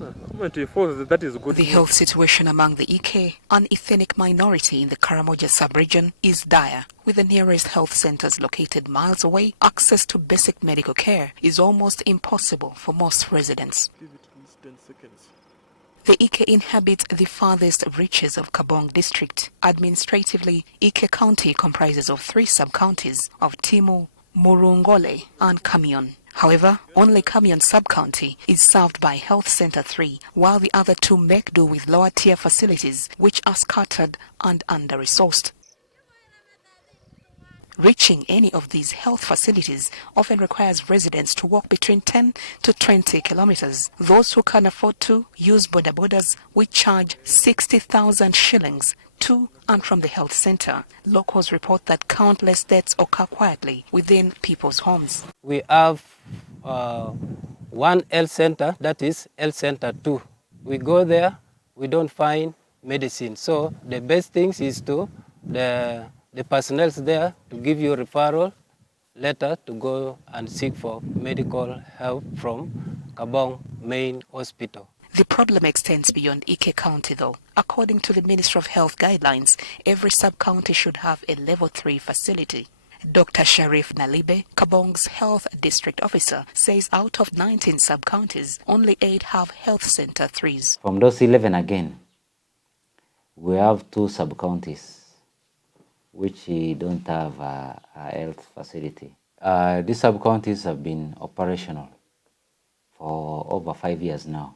That is good The news. health situation among the Ike, an ethnic minority in the Karamoja sub-region, is dire. With the nearest health centers located miles away, access to basic medical care is almost impossible for most residents. Give it at least 10 seconds. The Ike inhabit the farthest reaches of Kaabong District. Administratively, Ike County comprises of 3 sub-counties of Timu, Murungole and Kamion. However, only Kamion sub-county is served by Health Center 3, while the other 2 make do with lower-tier facilities which are scattered and under-resourced. Reaching any of these health facilities often requires residents to walk between 10 to 20 kilometers. Those who can afford to use bodabodas, which charge 60,000 shillings to and from the health center. Locals report that countless deaths occur quietly within people's homes. We have one health center, that is health center 2. We go there, we don't find medicine. So the best thing is to the personnel there to give you a referral letter to go and seek for medical help from Kaabong Main Hospital. The problem extends beyond Ike County though. According to the Ministry of Health guidelines, every sub-county should have a level 3 facility. Dr. Sharif Nalibe, Kaabong's health district officer, says out of 19 sub-counties, only 8 have health center 3s. From those 11 again, we have 2 sub-counties which don't have a health facility. These sub-counties have been operational for over 5 years now.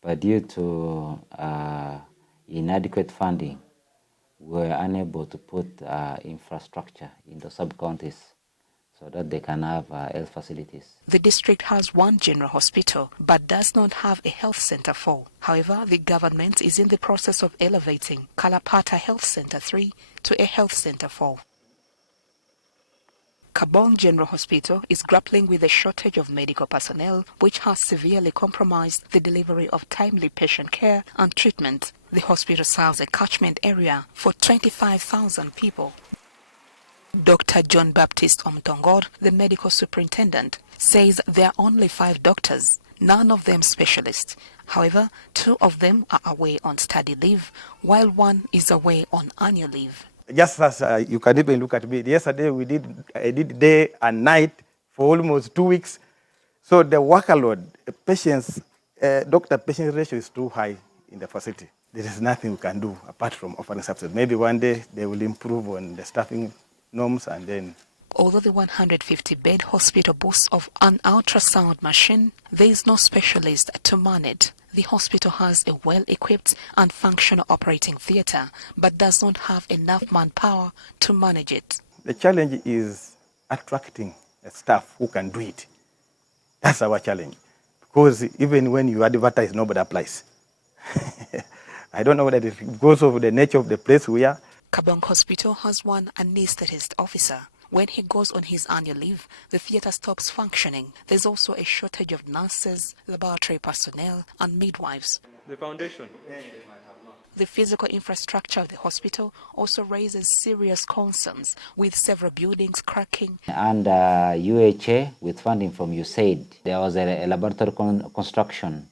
But due to inadequate funding, we were unable to put infrastructure in the sub-counties so that they can have health facilities. The district has 1 general hospital, but does not have a health center 4. However, the government is in the process of elevating Kalapata Health Center 3 to a health center 4. Kaabong General Hospital is grappling with a shortage of medical personnel, which has severely compromised the delivery of timely patient care and treatment. The hospital serves a catchment area for 25,000 people. Dr. John Baptist Omtongor, the medical superintendent, says there are only 5 doctors, none of them specialists. However, 2 of them are away on study leave, while 1 is away on annual leave. Just as you can even look at me, yesterday I did day and night for almost 2 weeks. So the workload, doctor-patient ratio is too high in the facility. There is nothing we can do apart from offering subsidies. Maybe one day they will improve on the staffing norms and then. Although the 150-bed hospital boasts of an ultrasound machine, there is no specialist to man it. The hospital has a well-equipped and functional operating theatre, but does not have enough manpower to manage it. The challenge is attracting staff who can do it. That's our challenge. Because even when you advertise, nobody applies. I don't know whether it's because of the nature of the place we are. Kaabong Hospital has 1 anaesthetist officer. When he goes on his annual leave, the theatre stops functioning. There's also a shortage of nurses, laboratory personnel, and midwives. The foundation. The physical infrastructure of the hospital also raises serious concerns, with several buildings cracking. And UHA, with funding from USAID, there was a laboratory construction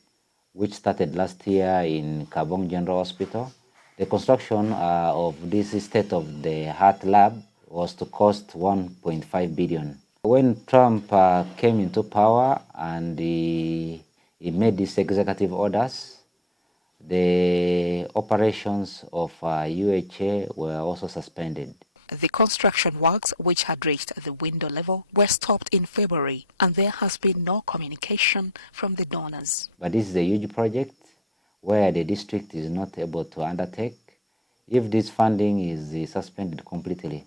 which started last year in Kaabong General Hospital. The construction of this state-of-the-art lab was to cost 1.5 billion. When Trump came into power and he made these executive orders, the operations of UHA were also suspended. The construction works, which had reached the window level, were stopped in February, and there has been no communication from the donors. But this is a huge project where the district is not able to undertake. If this funding is suspended completely,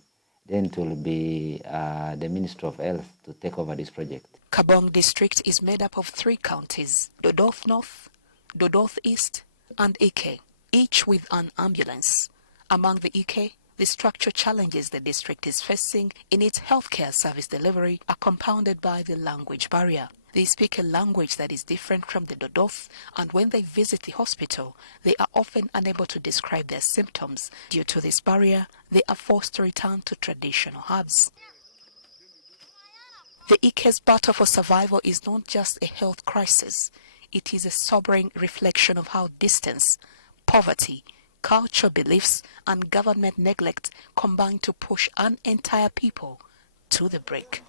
then it will be the Ministry of Health to take over this project. Kaabong District is made up of 3 counties, Dodoth North, Dodoth East, and Ike, each with an ambulance. Among the Ike, the structural challenges the district is facing in its healthcare service delivery are compounded by the language barrier. They speak a language that is different from the Dodoth, and when they visit the hospital, they are often unable to describe their symptoms. Due to this barrier, they are forced to return to traditional herbs. The Ike's battle for survival is not just a health crisis. it is a sobering reflection of how distance, poverty, cultural beliefs, and government neglect combine to push an entire people to the brink.